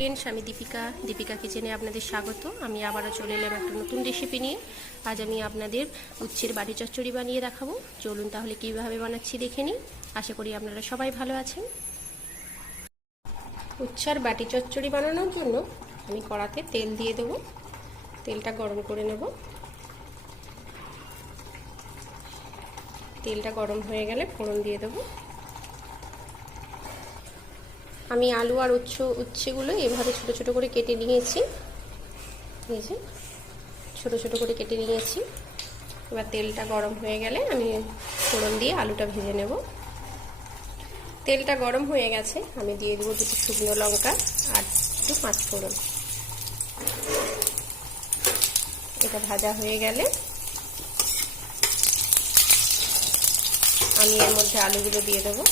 Friends আমি দীপিকা কিচেনে আপনাদের স্বাগত। আমি আবারও চলে এলাম একটা নতুন রেসিপি নিয়ে। আজ আমি আপনাদের উচ্ছের বাটি চচ্চড়ি বানিয়ে দেখাবো। চলুন তাহলে কিভাবে বানাচ্ছি দেখে নিই। আশা করি আপনারা সবাই ভালো আছেন। উচ্ছের বাটি চচ্চড়ি বানানোর জন্য আমি কড়াতে তেল দিয়ে দেবো। তেলটা গরম করে নেব। তেলটা গরম হয়ে গেলে ফোড়ন দিয়ে দেবো। আমি আলু আর উচ্ছেগুলো এভাবে ছোট ছোট করে কেটে নিয়েছি। এই যে ছোট ছোট করে কেটে নিয়েছি। এবার তেলটা গরম হয়ে গেলে আমি ফোড়ন দিয়ে আলুটা ভেজে নেব। তেলটা গরম হয়ে গেছে, আমি দিয়ে দেবো দুটো শুকনো লঙ্কা আর একটু পাঁচ ফোড়ন। এটা ভাজা হয়ে গেলে আমি এর মধ্যে আলুগুলো দিয়ে দেবো।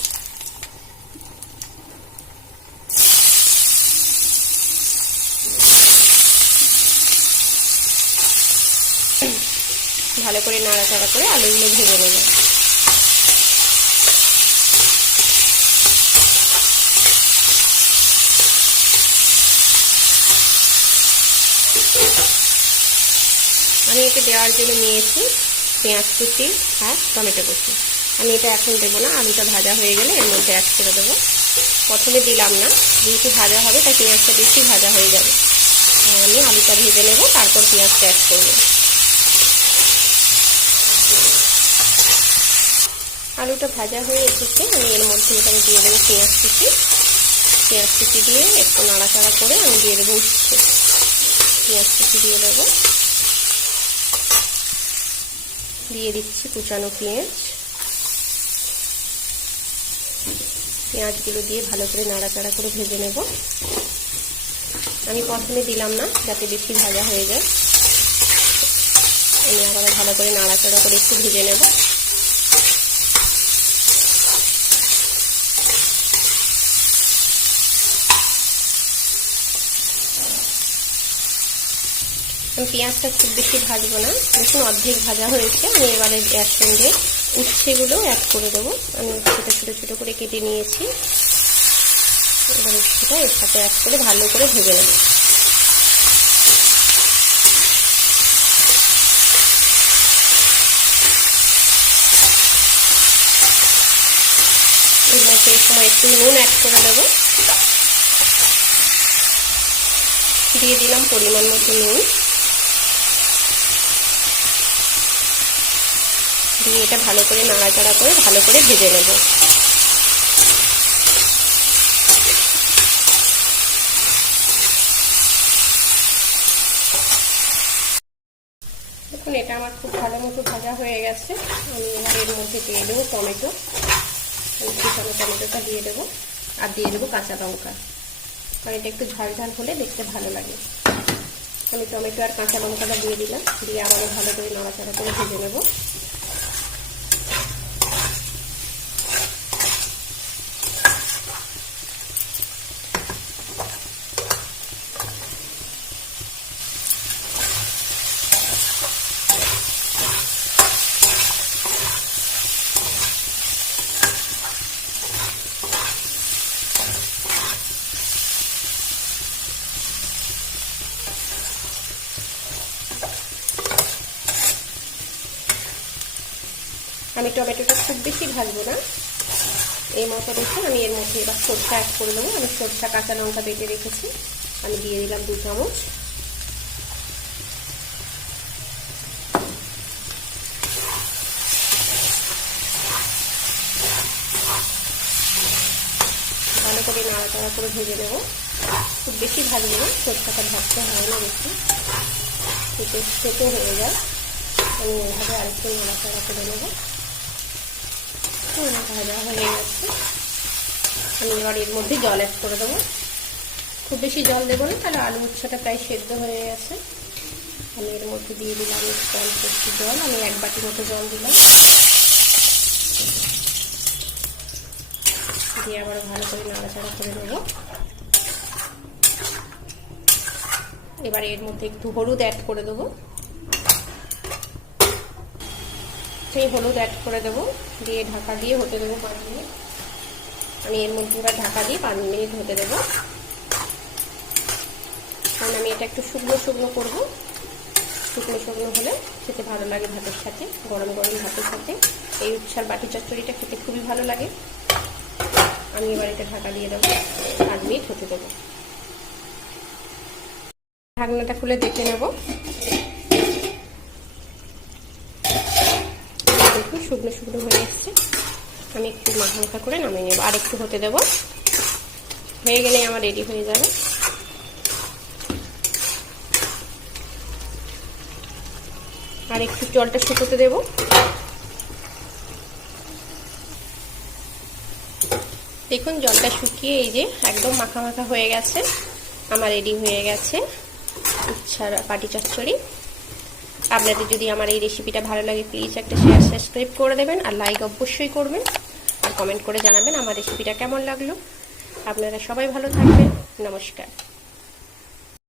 ভালো করে নাড়াচাড়া করে আলুগুলো ভেজে নেব। আমি একে দেওয়ার জন্য নিয়েছি পেঁয়াজ কুচি আর টমেটো কুচি। আমি এটা এখন দেবো না, আলুটা ভাজা হয়ে গেলে এর মধ্যে অ্যাড করে দেবো। প্রথমে দিলাম না, যেহেতু ভাজা হবে তাই পেঁয়াজটা বেশি ভাজা হয়ে যাবে। আমি আলুটা ভেজে নেব, তারপর পেঁয়াজটা অ্যাড করবো। আলুটা ভাজা হয়ে এসেছে, আমি এর মধ্যে এখানে দিয়ে দেবো পেঁয়াজ কুচি দিয়ে একটু নাড়াচাড়া করে আমি দিয়ে দেবো উচ্ছে। পেঁয়াজ কুচি দিয়ে দেবো, দিয়ে দিচ্ছি কুচানো পেঁয়াজগুলো দিয়ে ভালো করে নাড়াচাড়া করে ভেজে নেব। আমি প্রথমে দিলাম না যাতে বেশি ভাজা হয়ে যায়। আমি আবার ভালো করে নাড়াচাড়া করে একটু ভেজে নেব। পেঁয়াজটা খুব বেশি ভাজবো না, দেখুন অর্ধেক ভাজা হয়েছে। আমি এবারে এর সঙ্গে উচ্ছেগুলো অ্যাড করে দেবো। আমি উচ্ছেটা ছোটো ছোটো করে কেটে নিয়েছি। এবার উচ্ছেটা এর সাথে অ্যাড করে ভালো করে ভেজে নেব। এর মধ্যে এই সময় একটু নুন অ্যাড করে দেবো। দিয়ে দিলাম পরিমাণ মতো নুন। দিয়ে এটা ভালো করে নাড়াচাড়া করে ভালো করে ভেজে নেব। দেখুন এটা আমার খুব ভালো মতো ভাজা হয়ে গেছে। আমি এবার এর মধ্যে দিয়ে দেবো টমেটো। টমেটোটা দিয়ে দেবো আর দিয়ে দেবো কাঁচা লঙ্কা, কারণ এটা একটু ঝাল ঝাল হলে দেখতে ভালো লাগে। আমি টমেটো আর কাঁচা লঙ্কাটা দিয়ে দিলাম, দিয়ে আবারও ভালো করে নাড়াচাড়া করে ভেজে নেব। আমি টমেটোটা খুব বেশি ভাজবো না, এই মতো রেখে আমি এর মধ্যে এবার সরষা অ্যাড করে দেবো। আমি সরষা কাঁচা লঙ্কা বেটে রেখেছি, আমি দিয়ে দিলাম 2 চামচ। ভালো করে নাড়াচাড়া করে ভেজে নেব। খুব বেশি ভাজবো না, সরষাটা ভাজতে হয় না বেশি, খেতে হয়ে যায়। আমি এইভাবে আরেকটু নাড়াচাড়া করে নেব। ভাজা হয়ে গেছে, আমি এবার এর মধ্যে জল অ্যাড করে দেবো। খুব বেশি জল দেবো না, তাহলে আলু উচ্ছেটা প্রায় সেদ্ধ হয়ে গেছে। আমি এর মধ্যে দিয়ে দিলাম অল্প একটু জল। আমি 1 বাটি মতো জল দিলাম, দিয়ে আবার ভালো করে নাড়াচাড়া করে নেব। এবার এর মধ্যে একটু হলুদ অ্যাড করে দেবো। সেই হলুদ অ্যাড করে দেবো, দিয়ে ঢাকা দিয়ে হতে দেবো 5 মিনিট। আমি এর মধ্যে এবার ঢাকা দিয়ে 5 মিনিট হতে দেবো। আমি এটা একটু শুকনো শুকনো করবো। শুকনো শুকনো হলে খেতে ভালো লাগে ভাতের সাথে, গরম গরম ভাতের সাথে এই উচ্ছার বাটি চচ্চড়িটা খেতে খুবই ভালো লাগে। আমি এবার এটা ঢাকা দিয়ে দেবো, 5 মিনিট হতে দেবো। ঢাকনাটা খুলে দেখে নেব। দেখুন শুকনো শুকনো হয়ে এসছে। আমি একটু মাখা করে নামিয়ে নেব, আর একটু হতে দেব। হয়ে গেলেই আমার রেডি হয়ে যাবে। আর একটু জলটা শুকোতে দেব। দেখুন জলটা শুকিয়ে এই যে একদম মাখা মাখা হয়ে গেছে। আমার রেডি হয়ে গেছে উচ্ছার বাটি চচ্চড়ি। আপনাদের যদি আমার এই রেসিপিটা ভালো লাগে প্লিজ একটা শেয়ার সাবস্ক্রাইব করে দেবেন, আর লাইক অবশ্যই করবেন, আর কমেন্ট করে জানাবেন আমার রেসিপিটা কেমন লাগলো। আপনারা সবাই ভালো থাকবেন। নমস্কার।